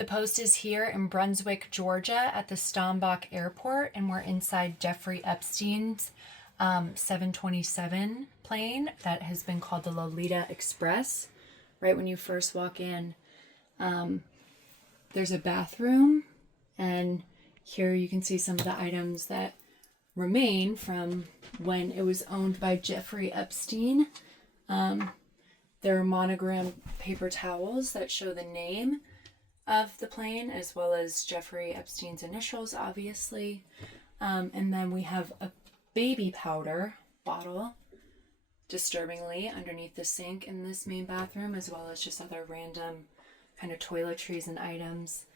The post is here in Brunswick, Georgia at the Stombach Airport, and we're inside Jeffrey Epstein's 727 plane that has been called the Lolita Express. Right when you first walk in, there's a bathroom, and here you can see some of the items that remain from when it was owned by Jeffrey Epstein. There are monogrammed paper towels that show the name of the plane, as well as Jeffrey Epstein's initials, obviously. And then we have a baby powder bottle, disturbingly, underneath the sink in this main bathroom, as well as just other random kind of toiletries and items.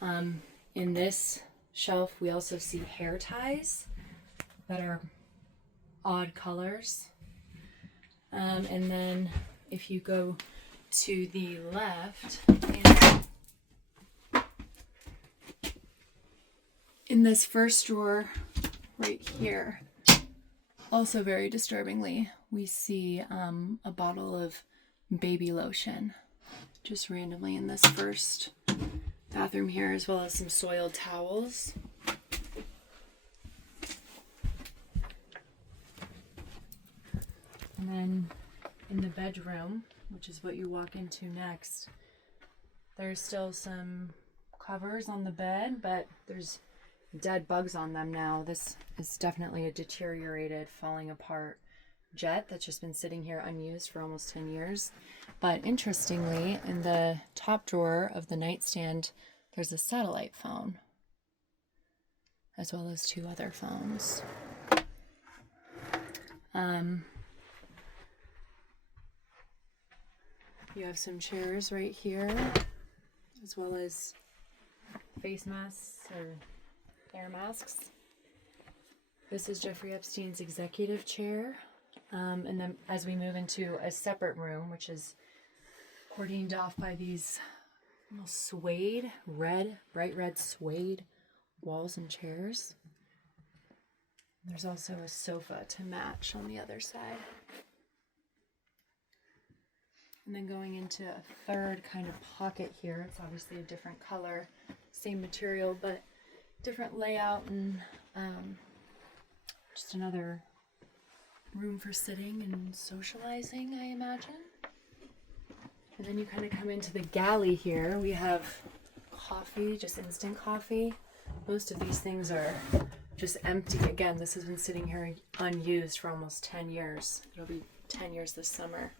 In this shelf, we also see hair ties that are odd colors. And then if you go to the left, in this first drawer right here, also very disturbingly, we see a bottle of baby lotion just randomly in this first bathroom here, as well as some soiled towels. And then in the bedroom, which is what you walk into next, there's still some covers on the bed, but there's dead bugs on them now. This is definitely a deteriorated, falling apart jet that's just been sitting here unused for almost 10 years. But interestingly, in the top drawer of the nightstand, there's a satellite phone, as well as 2 other phones. You have some chairs right here, as well as face masks or air masks. This is Jeffrey Epstein's executive chair. And then as we move into a separate room, which is cordoned off by these almost suede, bright red suede walls and chairs. There's also a sofa to match on the other side. And then going into a third kind of pocket here, it's obviously a different color, same material, but different layout, and just another room for sitting and socializing, I imagine. And then you kind of come into the galley here. We have coffee, just instant coffee. Most of these things are just empty. Again, this has been sitting here unused for almost 10 years. It'll be 10 years this summer.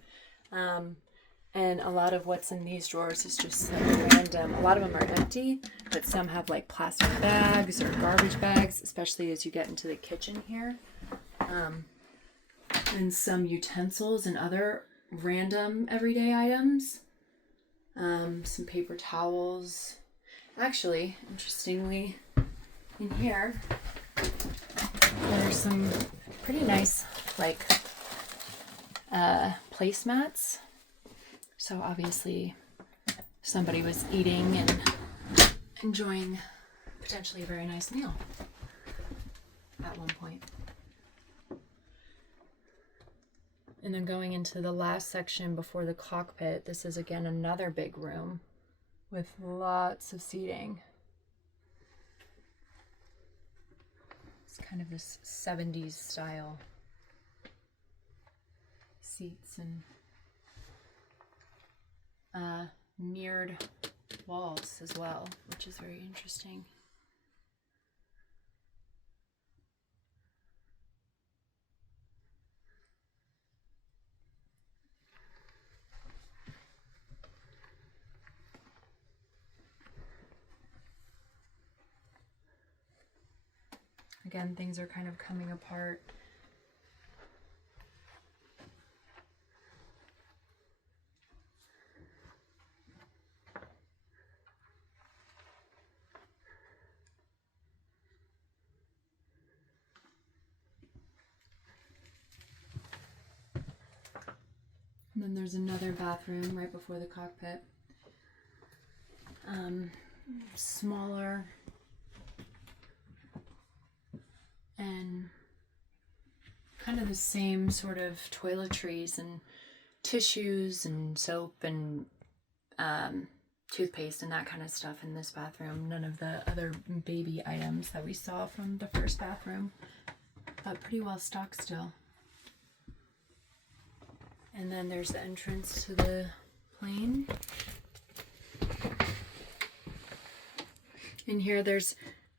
And a lot of what's in these drawers is just like random. A lot of them are empty, but some have like plastic bags or garbage bags, especially as you get into the kitchen here. And some utensils and other random everyday items. Some paper towels. Actually, interestingly, in here, there's some pretty nice like placemats. So obviously somebody was eating and enjoying potentially a very nice meal at one point. And then going into the last section before the cockpit, this is again another big room with lots of seating. It's kind of this 70s style seats and mirrored walls as well, which is very interesting. Again, things are kind of coming apart. And then there's another bathroom right before the cockpit. Smaller and kind of the same sort of toiletries and tissues and soap and toothpaste and that kind of stuff in this bathroom. None of the other baby items that we saw from the first bathroom, but pretty well stocked still. And then there's the entrance to the plane. In here there's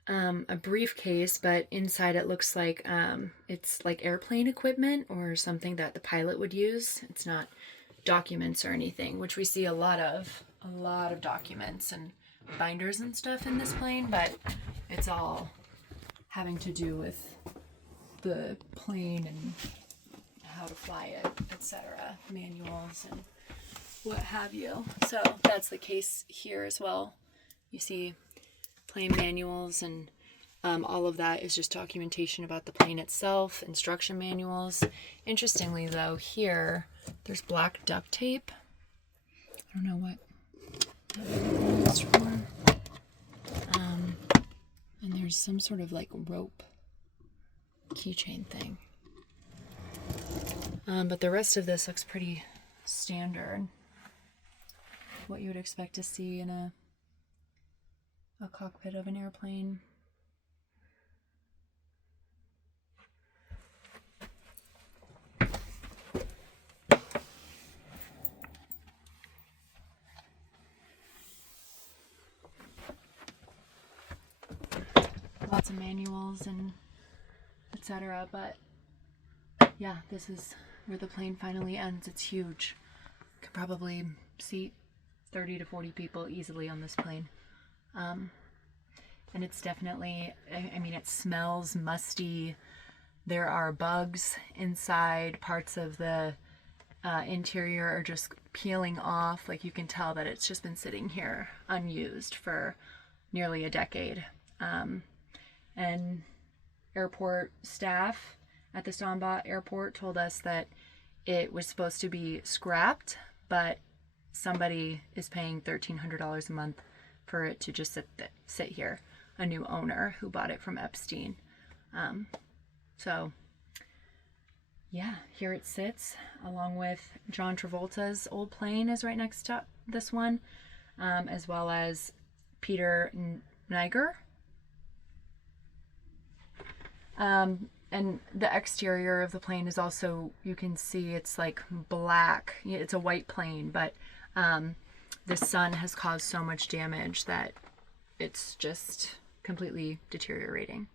a briefcase, but inside it looks like it's like airplane equipment or something that the pilot would use. It's not documents or anything, which we see a lot of documents and binders and stuff in this plane, but it's all having to do with the plane and how to fly it, etc., manuals and what have you. So that's the case here as well. You see plane manuals, and all of that is just documentation about the plane itself, instruction manuals. Interestingly though, here there's black duct tape. I don't know what that's for. And there's some sort of like rope keychain thing. But the rest of this looks pretty standard. What you would expect to see in a cockpit of an airplane. Lots of manuals and etc. But yeah, this is where the plane finally ends. It's huge. Could probably seat 30 to 40 people easily on this plane. And it's definitely, I mean, it smells musty. There are bugs inside. Parts of the interior are just peeling off. Like, you can tell that it's just been sitting here unused for nearly a decade. And airport staff at the Stambaugh airport told us that it was supposed to be scrapped, but somebody is paying $1,300 a month for it to just sit here. A new owner who bought it from Epstein. So yeah, here it sits along with John Travolta's old plane is right next to this one, as well as Peter Nygard. And the exterior of the plane is also, you can see it's like black. It's a white plane, but the sun has caused so much damage that it's just completely deteriorating.